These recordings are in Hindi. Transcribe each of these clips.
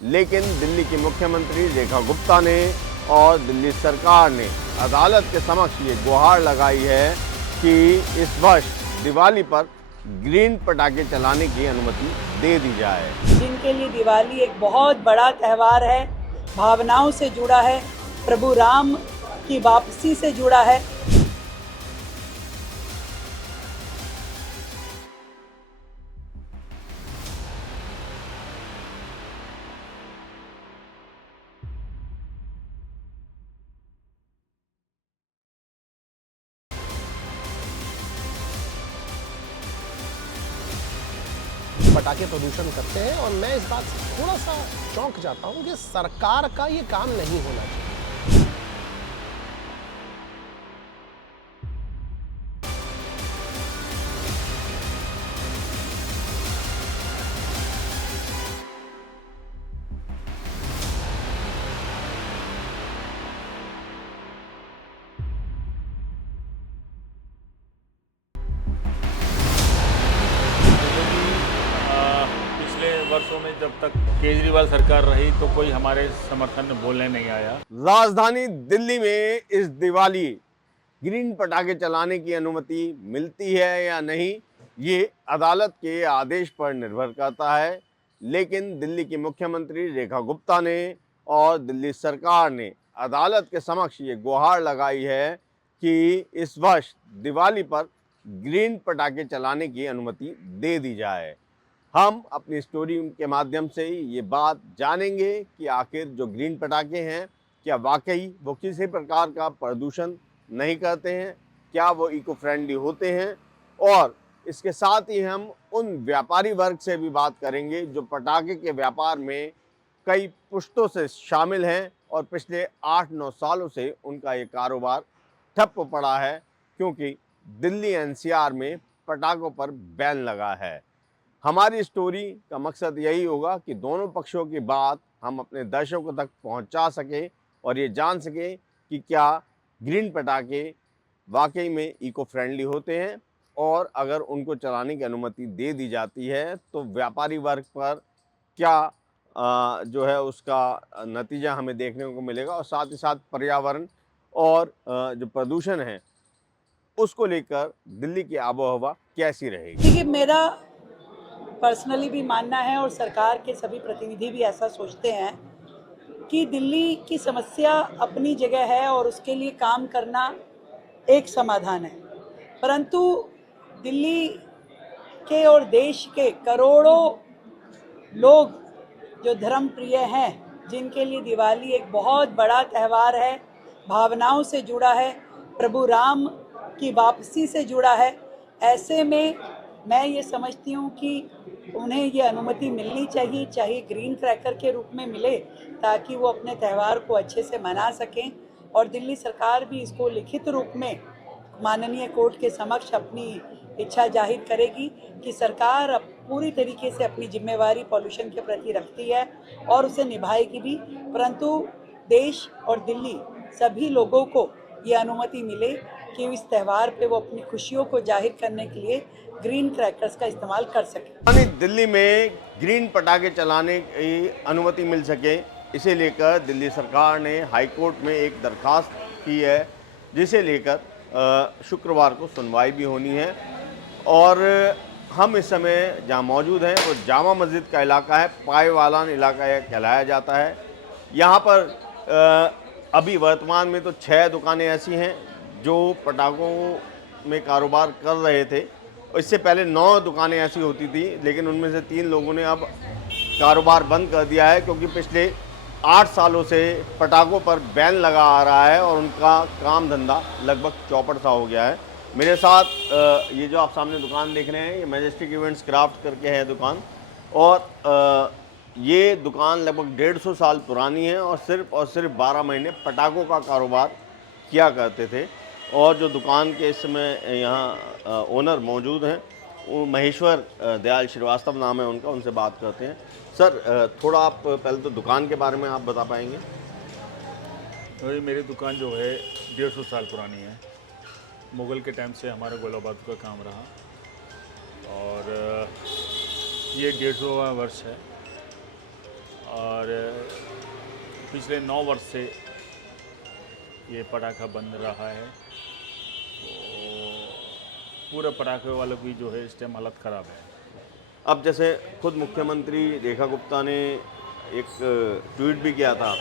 लेकिन दिल्ली की मुख्यमंत्री रेखा गुप्ता ने और दिल्ली सरकार ने अदालत के समक्ष ये गुहार लगाई है कि इस वर्ष दिवाली पर ग्रीन पटाखे चलाने की अनुमति दे दी जाए। जिनके लिए दिवाली एक बहुत बड़ा त्यौहार है, भावनाओं से जुड़ा है, प्रभु राम की वापसी से जुड़ा है। पटाखे प्रदूषण करते हैं और मैं इस बात से थोड़ा सा चौंक जाता हूं कि सरकार का ये काम नहीं होना चाहिए। पिछले वर्षों में जब तक केजरीवाल सरकार रही तो कोई हमारे समर्थन में बोलने नहीं आया। राजधानी दिल्ली में इस दिवाली ग्रीन पटाखे चलाने की अनुमति मिलती है या नहीं, ये अदालत के आदेश पर निर्भर करता है। लेकिन दिल्ली की मुख्यमंत्री रेखा गुप्ता ने और दिल्ली सरकार ने अदालत के समक्ष ये गुहार लगाई है कि इस वर्ष दिवाली पर ग्रीन पटाखे चलाने की अनुमति दे दी जाए। हम अपनी स्टोरी के माध्यम से ये बात जानेंगे कि आखिर जो ग्रीन पटाखे हैं क्या वाकई वो किसी प्रकार का प्रदूषण नहीं करते हैं, क्या वो इको फ्रेंडली होते हैं, और इसके साथ ही हम उन व्यापारी वर्ग से भी बात करेंगे जो पटाखे के व्यापार में कई पुश्तों से शामिल हैं और पिछले 8-9 सालों से उनका ये कारोबार ठप पड़ा है क्योंकि दिल्ली एनसीआर में पटाखों पर बैन लगा है। हमारी स्टोरी का मकसद यही होगा कि दोनों पक्षों की बात हम अपने दर्शकों तक पहुंचा सकें और ये जान सकें कि क्या ग्रीन पटाखे वाकई में इको फ्रेंडली होते हैं, और अगर उनको चलाने की अनुमति दे दी जाती है तो व्यापारी वर्ग पर क्या जो है उसका नतीजा हमें देखने को मिलेगा, और साथ ही साथ पर्यावरण और जो प्रदूषण है उसको लेकर दिल्ली की आबोहवा कैसी रहेगी। देखिए, मेरा पर्सनली भी मानना है और सरकार के सभी प्रतिनिधि भी ऐसा सोचते हैं कि दिल्ली की समस्या अपनी जगह है और उसके लिए काम करना एक समाधान है, परंतु दिल्ली के और देश के करोड़ों लोग जो धर्म प्रिय हैं, जिनके लिए दिवाली एक बहुत बड़ा त्यौहार है, भावनाओं से जुड़ा है, प्रभु राम की वापसी से जुड़ा है, ऐसे में मैं ये समझती हूँ कि उन्हें ये अनुमति मिलनी चाहिए, चाहे ग्रीन क्रैकर के रूप में मिले, ताकि वो अपने त्यौहार को अच्छे से मना सकें। और दिल्ली सरकार भी इसको लिखित रूप में माननीय कोर्ट के समक्ष अपनी इच्छा जाहिर करेगी कि सरकार अब पूरी तरीके से अपनी जिम्मेवारी पॉल्यूशन के प्रति रखती है और उसे निभाएगी भी, परंतु देश और दिल्ली सभी लोगों को ये अनुमति मिले कि इस त्यौहार पे वो अपनी खुशियों को जाहिर करने के लिए ग्रीन क्रैकर्स का इस्तेमाल कर सके। दिल्ली में ग्रीन पटाखे चलाने की अनुमति मिल सके, इसे लेकर दिल्ली सरकार ने हाई कोर्ट में एक दरखास्त की है, जिसे लेकर शुक्रवार को सुनवाई भी होनी है। और हम इस समय जहाँ मौजूद हैं वो जामा मस्जिद का इलाका है, पायवालान इलाका यह कहलाया जाता है। यहाँ पर अभी वर्तमान में तो 6 दुकानें ऐसी हैं जो पटाखों में कारोबार कर रहे थे। इससे पहले 9 दुकानें ऐसी होती थी, लेकिन उनमें से 3 लोगों ने अब कारोबार बंद कर दिया है क्योंकि पिछले 8 सालों से पटाखों पर बैन लगा आ रहा है और उनका काम धंधा लगभग चौपट सा हो गया है। मेरे साथ ये जो आप सामने दुकान देख रहे हैं, ये मैजेस्टिक इवेंट्स क्राफ्ट करके है दुकान, और ये दुकान लगभग 150 साल पुरानी है और सिर्फ 12 महीने पटाखों का कारोबार किया करते थे। और जो दुकान के इस समय यहाँ ओनर मौजूद हैं वो महेश्वर दयाल श्रीवास्तव नाम है उनका, उनसे बात करते हैं। सर, थोड़ा आप पहले तो दुकान के बारे में आप बता पाएंगे? तो ये मेरी दुकान जो है 150 साल पुरानी है। मुग़ल के टाइम से हमारा गोलाबाद का काम रहा और ये 150वां वर्ष है। और पिछले 9 वर्ष से ये पटाखा बंद रहा है। तो पूरे पटाखे वालों की जो है इस टाइम हालत ख़राब है। अब जैसे खुद मुख्यमंत्री रेखा गुप्ता ने एक ट्वीट भी किया था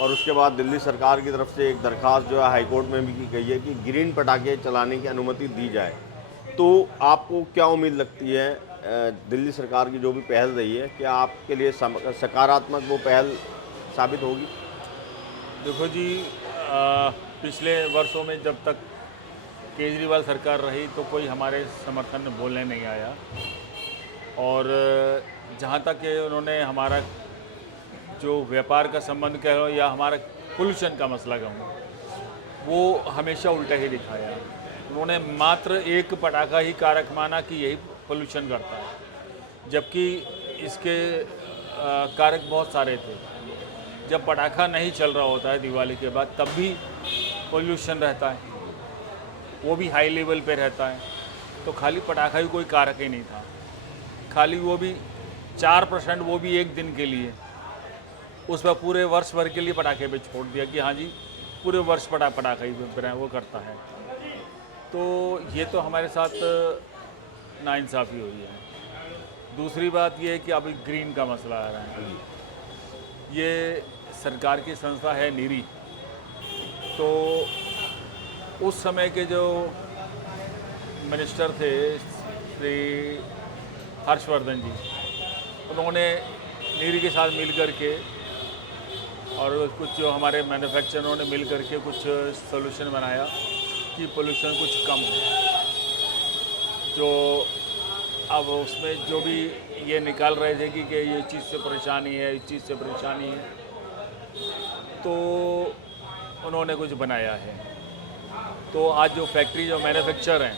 और उसके बाद दिल्ली सरकार की तरफ से एक दरखास्त जो है हाई कोर्ट में भी की गई है कि ग्रीन पटाखे चलाने की अनुमति दी जाए। तो आपको क्या उम्मीद लगती है दिल्ली सरकार की जो भी पहल रही है, क्या आपके लिए सकारात्मक वो पहल साबित होगी? देखो जी, पिछले वर्षों में जब तक केजरीवाल सरकार रही तो कोई हमारे समर्थन में बोलने नहीं आया, और जहाँ तक कि उन्होंने हमारा जो व्यापार का संबंध कह लो या हमारा पोल्यूशन का मसला कहूँ, वो हमेशा उल्टा ही दिखाया। उन्होंने मात्र एक पटाखा ही कारक माना कि यही पोल्यूशन करता है, जबकि इसके कारक बहुत सारे थे। जब पटाखा नहीं चल रहा होता है दिवाली के बाद, तब भी पोल्यूशन रहता है, वो भी हाई लेवल पे रहता है। तो खाली पटाखा ही कोई कारक ही नहीं था, खाली वो भी 4%, वो भी एक दिन के लिए, उस पर पूरे वर्ष भर के लिए पटाखे पे छोड़ दिया कि हाँ जी पूरे वर्ष पटाखा ही वो करता है। तो ये तो हमारे साथ नाइंसाफ़ी हुई है। दूसरी बात ये है कि अभी ग्रीन का मसला आ रहा है। ये सरकार की संस्था है नीरी, तो उस समय के जो मिनिस्टर थे श्री हर्षवर्धन जी, उन्होंने नीरी के साथ मिल कर के और कुछ जो हमारे मैन्युफैक्चरर उन्होंने मिल कर के कुछ सोल्यूशन बनाया कि पोल्यूशन कुछ कम हो। जो अब उसमें जो भी ये निकाल रहे थे कि ये चीज़ से परेशानी है, इस चीज़ से परेशानी है, तो उन्होंने कुछ बनाया है। तो आज जो फैक्ट्री जो मैन्युफैक्चर हैं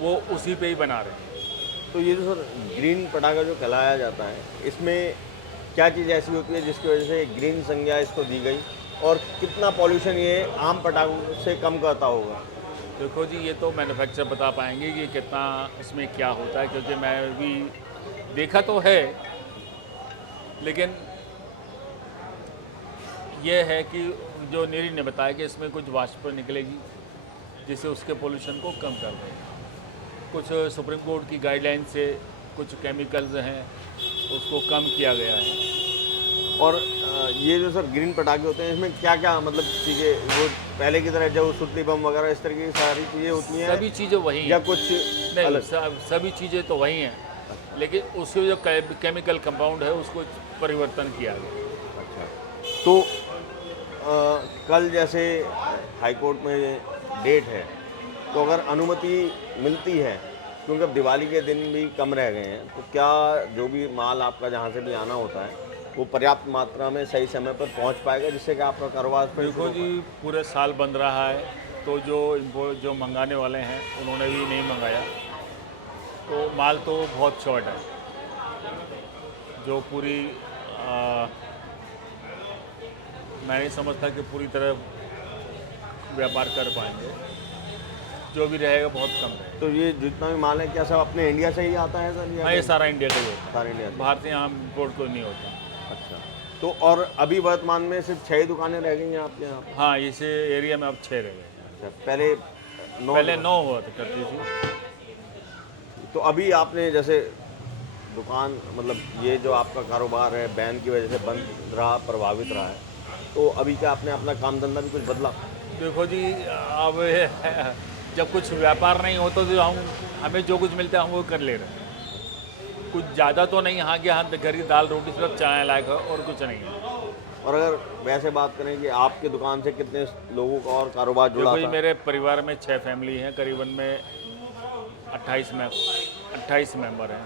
वो उसी पे ही बना रहे हैं। तो ये जो सर ग्रीन पटाखा जो कहलाया जाता है, इसमें क्या चीज़ ऐसी होती है जिसकी वजह से ग्रीन संज्ञा इसको दी गई, और कितना पॉल्यूशन ये आम पटाखों से कम करता होगा? देखो जी, ये तो मैन्युफैक्चर बता पाएंगे कि कितना इसमें क्या होता है, क्योंकि मैं भी देखा तो है, लेकिन ये है कि जो नीरी ने बताया कि इसमें कुछ वाष्प निकलेगी जिससे उसके पोल्यूशन को कम कर देगा। कुछ सुप्रीम कोर्ट की गाइडलाइन से कुछ केमिकल्स हैं उसको कम किया गया है। और ये जो सर ग्रीन पटाखे होते हैं, इसमें क्या क्या मतलब चीज़ें, वो पहले की तरह जो सुतली बम वगैरह इस तरह की सारी चीज़ें होती हैं? सभी चीज़ें वही हैं या कुछ नहीं, अलग? सभी चीज़ें तो वही हैं, लेकिन उसके जो केमिकल कंपाउंड है उसको परिवर्तन किया गया। अच्छा, तो कल जैसे हाई कोर्ट में डेट है, तो अगर अनुमति मिलती है, क्योंकि अब दिवाली के दिन भी कम रह गए हैं, तो क्या जो भी माल आपका जहाँ से भी आना होता है वो पर्याप्त मात्रा में सही समय पर पहुँच पाएगा, जिससे कि आपका कारोबार? देखो जी, पूरे साल बंद रहा है, तो जो मंगाने वाले हैं उन्होंने भी नहीं मंगाया, तो माल तो बहुत शॉर्ट है। जो पूरी मैं नहीं समझता कि पूरी तरह व्यापार कर पाएंगे, जो भी रहेगा बहुत कम है। तो ये जितना भी माल है क्या सब अपने इंडिया से ही आता है सर? हाँ, ये सारा इंडिया का ही होता है, सारे इंडिया से? बाहर से यहाँ इम्पोर्ट कोई नहीं होता। अच्छा, तो और अभी वर्तमान में सिर्फ 6 दुकानें रह गई हैं आपके यहाँ? हाँ, इस एरिया में अब 6 रह गए। अच्छा, पहले 9 हुआ करती थी। तो अभी आपने जैसे दुकान, मतलब ये जो आपका कारोबार है बैन की वजह से बंद रहा, प्रभावित रहा है, तो अभी क्या आपने अपना काम धंधा भी कुछ बदला? देखो जी, अब जब कुछ व्यापार नहीं होता तो हमें जो कुछ मिलता है हम वो कर ले रहे हैं। कुछ ज़्यादा तो नहीं, हाँ कि हाँ घर की दाल रोटी सिर्फ चाय लायक है और कुछ नहीं है। और अगर वैसे बात करें कि आपकी दुकान से कितने लोगों का और कारोबार जुड़ा था? मेरे परिवार में 6 फैमिली हैं, करीबन में 28 मेंबर हैं।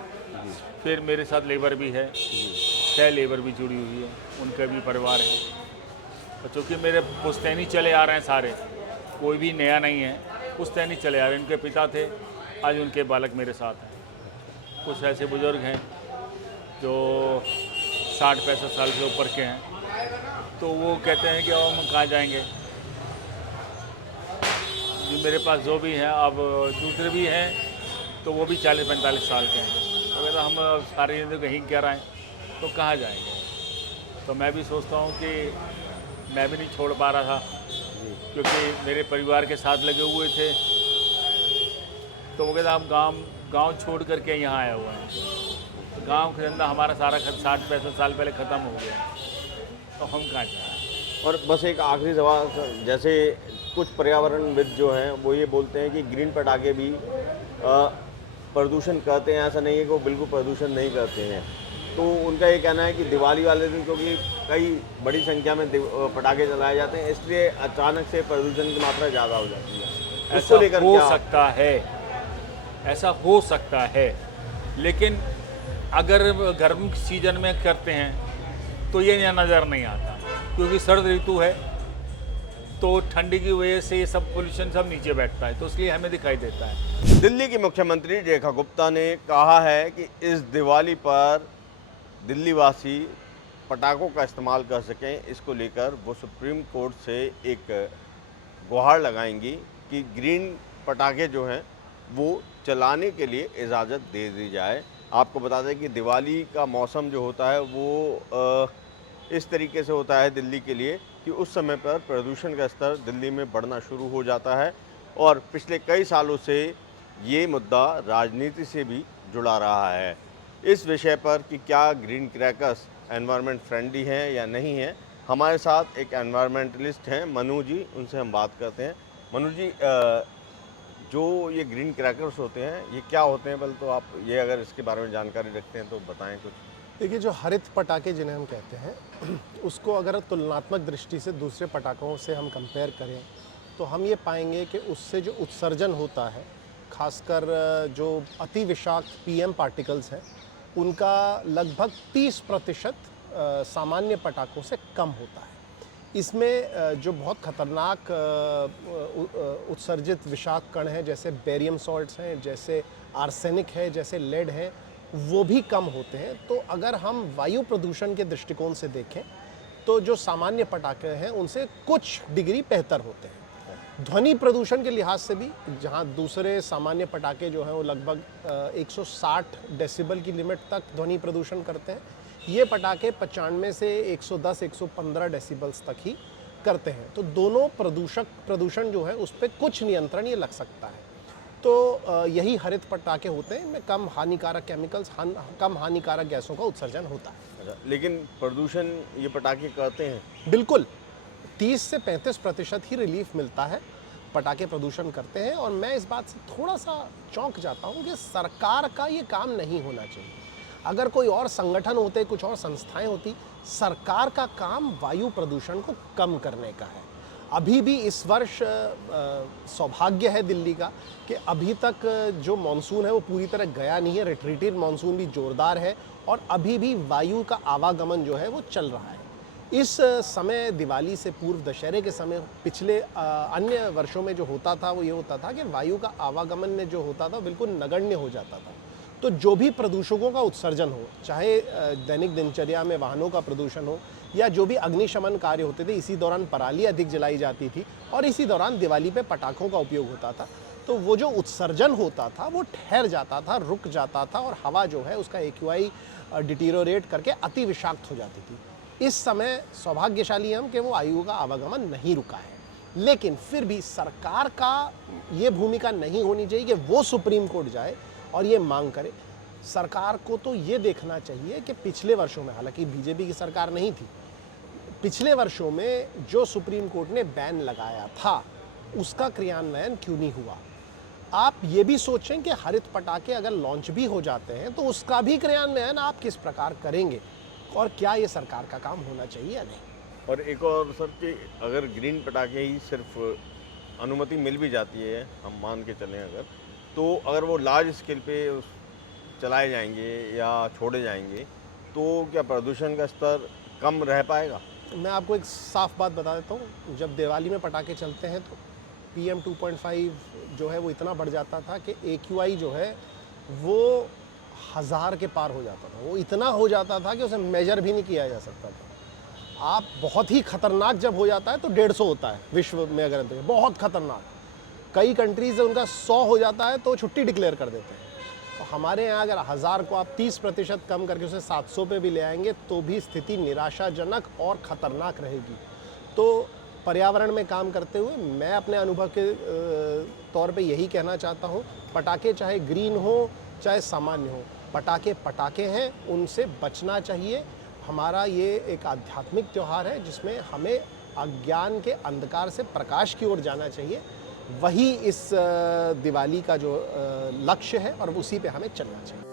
फिर मेरे साथ लेबर भी है, 6 लेबर भी जुड़ी हुई है, उनका भी परिवार है। और चूँकि मेरे पुश्तैनी चले आ रहे हैं सारे, कोई भी नया नहीं है, पुश्तैनी चले आ रहे हैं। उनके पिता थे, आज उनके बालक मेरे साथ हैं। कुछ ऐसे बुज़ुर्ग हैं जो 60-65 साल से ऊपर के हैं, तो वो कहते हैं कि अब हम कहाँ जाएंगे। जो मेरे पास जो भी हैं, अब दूसरे भी हैं तो वो भी 40-45 साल के हैं। तो कहते हम सारी जिंदगी कहीं क्या रहे हैं, तो कहाँ जाएंगे। तो मैं भी सोचता हूँ कि मैं भी नहीं छोड़ पा रहा था, क्योंकि मेरे परिवार के साथ लगे हुए थे। तो वो कहता हम गांव छोड़ करके यहाँ आए हुए हैं, तो गांव के धंधा हमारा सारा 60-65 साल पहले ख़त्म हो गया, तो हम कहाँ जाएँ। और बस एक आखिरी सवाल सर, जैसे कुछ पर्यावरणविद जो हैं वो ये बोलते हैं कि ग्रीन पटाखे भी प्रदूषण करते हैं, ऐसा नहीं है कि वो बिल्कुल प्रदूषण नहीं करते हैं। तो उनका ये कहना है कि दिवाली वाले दिन क्योंकि कई बड़ी संख्या में पटाखे जलाए जाते हैं, इसलिए अचानक से प्रदूषण की मात्रा ज़्यादा हो जाती है। ऐसा उसको लेकर हो क्या सकता है, ऐसा हो सकता है, लेकिन अगर गर्म सीजन में करते हैं तो ये नज़र नहीं आता, क्योंकि सर्द ऋतु है तो ठंडी की वजह से ये सब पोल्यूशन सब नीचे बैठता है, तो इसलिए हमें दिखाई देता है। दिल्ली की मुख्यमंत्री रेखा गुप्ता ने कहा है कि इस दिवाली पर दिल्ली वासी पटाखों का इस्तेमाल कर सकें, इसको लेकर वो सुप्रीम कोर्ट से एक गुहार लगाएंगी कि ग्रीन पटाखे जो हैं वो चलाने के लिए इजाज़त दे दी जाए। आपको बता दें कि दिवाली का मौसम जो होता है वो इस तरीके से होता है दिल्ली के लिए कि उस समय पर प्रदूषण का स्तर दिल्ली में बढ़ना शुरू हो जाता है, और पिछले कई सालों से ये मुद्दा राजनीति से भी जुड़ा रहा है। इस विषय पर कि क्या ग्रीन क्रैकर्स एनवायरनमेंट फ्रेंडली हैं या नहीं हैं, हमारे साथ एक एनवायरनमेंटलिस्ट हैं मनु जी, उनसे हम बात करते हैं। मनु जी, जो ये ग्रीन क्रैकर्स होते हैं ये क्या होते हैं, बल तो आप ये अगर इसके बारे में जानकारी रखते हैं तो बताएं कुछ। देखिए, जो हरित पटाखे जिन्हें हम कहते हैं उसको अगर तुलनात्मक दृष्टि से दूसरे पटाखों से हम कंपेयर करें तो हम ये पाएंगे कि उससे जो उत्सर्जन होता है, खासकर जो अति विषाक्त पीएम पार्टिकल्स हैं, उनका लगभग 30% सामान्य पटाखों से कम होता है। इसमें जो बहुत खतरनाक उत्सर्जित विषाक्त कण हैं, जैसे बेरियम सॉल्ट्स हैं, जैसे आर्सेनिक है, जैसे लेड है, वो भी कम होते हैं। तो अगर हम वायु प्रदूषण के दृष्टिकोण से देखें तो जो सामान्य पटाखे हैं उनसे कुछ डिग्री बेहतर होते हैं। ध्वनि प्रदूषण के लिहाज से भी, जहां दूसरे सामान्य पटाखे जो हैं वो लगभग 160 डेसिबल की लिमिट तक ध्वनि प्रदूषण करते हैं, ये पटाखे 95 से 110-115 डेसिबल्स तक ही करते हैं। तो दोनों प्रदूषण जो है उस पर कुछ नियंत्रण ये लग सकता है। तो यही हरित पटाखे होते हैं, इनमें कम हानिकारक केमिकल्स, कम हानिकारक गैसों का उत्सर्जन होता है। लेकिन प्रदूषण ये पटाखे करते हैं? बिल्कुल, 30 से 35% ही रिलीफ मिलता है, पटाखे प्रदूषण करते हैं। और मैं इस बात से थोड़ा सा चौंक जाता हूँ कि सरकार का ये काम नहीं होना चाहिए। अगर कोई और संगठन होते, कुछ और संस्थाएं होती, सरकार का काम वायु प्रदूषण को कम करने का है। अभी भी इस वर्ष सौभाग्य है दिल्ली का कि अभी तक जो मानसून है वो पूरी तरह गया नहीं है, रिट्रीटेड मानसून भी जोरदार है और अभी भी वायु का आवागमन जो है वो चल रहा है। इस समय दिवाली से पूर्व, दशहरे के समय, पिछले अन्य वर्षों में जो होता था वो ये होता था कि वायु का आवागमन में जो होता था बिल्कुल नगण्य हो जाता था। तो जो भी प्रदूषकों का उत्सर्जन हो, चाहे दैनिक दिनचर्या में वाहनों का प्रदूषण हो या जो भी अग्निशमन कार्य होते थे, इसी दौरान पराली अधिक जलाई जाती थी और इसी दौरान दिवाली पे पटाखों का उपयोग होता था, तो वो जो उत्सर्जन होता था वो ठहर जाता था, रुक जाता था और हवा जो है उसका एक्यूआई डिटीरियोरेट करके अति विषाक्त हो जाती थी। इस समय सौभाग्यशाली हम कि वो वायु का आवागमन नहीं रुका है, लेकिन फिर भी सरकार का ये भूमिका नहीं होनी चाहिए कि वो सुप्रीम कोर्ट जाए और ये मांग करे। सरकार को तो ये देखना चाहिए कि पिछले वर्षों में, हालांकि बीजेपी की सरकार नहीं थी, पिछले वर्षों में जो सुप्रीम कोर्ट ने बैन लगाया था उसका क्रियान्वयन क्यों नहीं हुआ। आप ये भी सोचें कि हरित पटाखे अगर लॉन्च भी हो जाते हैं तो उसका भी क्रियान्वयन आप किस प्रकार करेंगे और क्या ये सरकार का काम होना चाहिए या नहीं। और एक और सर कि अगर ग्रीन पटाखे ही सिर्फ अनुमति मिल भी जाती है, हम मान के चलें अगर, तो अगर वो लार्ज स्केल पे चलाए जाएंगे या छोड़े जाएंगे तो क्या प्रदूषण का स्तर कम रह पाएगा? मैं आपको एक साफ बात बता देता हूँ, जब दिवाली में पटाखे चलते हैं तो PM 2.5 जो है वो इतना बढ़ जाता था कि AQI जो है वो 1000 के पार हो जाता था। वो इतना हो जाता था कि उसे मेजर भी नहीं किया जा सकता था। आप बहुत ही खतरनाक जब हो जाता है तो 150 होता है विश्व में, अगर बहुत खतरनाक। कई कंट्रीज उनका 100 हो जाता है तो छुट्टी डिक्लेयर कर देते हैं। तो हमारे यहाँ अगर 1000 को आप 30% कम करके उसे 700 पे भी ले आएंगे तो भी स्थिति निराशाजनक और ख़तरनाक रहेगी। तो पर्यावरण में काम करते हुए मैं अपने अनुभव के तौर पे यही कहना चाहता हूँ, पटाखे चाहे ग्रीन हो चाहे सामान्य हो, पटाखे पटाखे हैं, उनसे बचना चाहिए। हमारा ये एक आध्यात्मिक त्यौहार है जिसमें हमें अज्ञान के अंधकार से प्रकाश की ओर जाना चाहिए। वही इस दिवाली का जो लक्ष्य है और उसी पे हमें चलना चाहिए।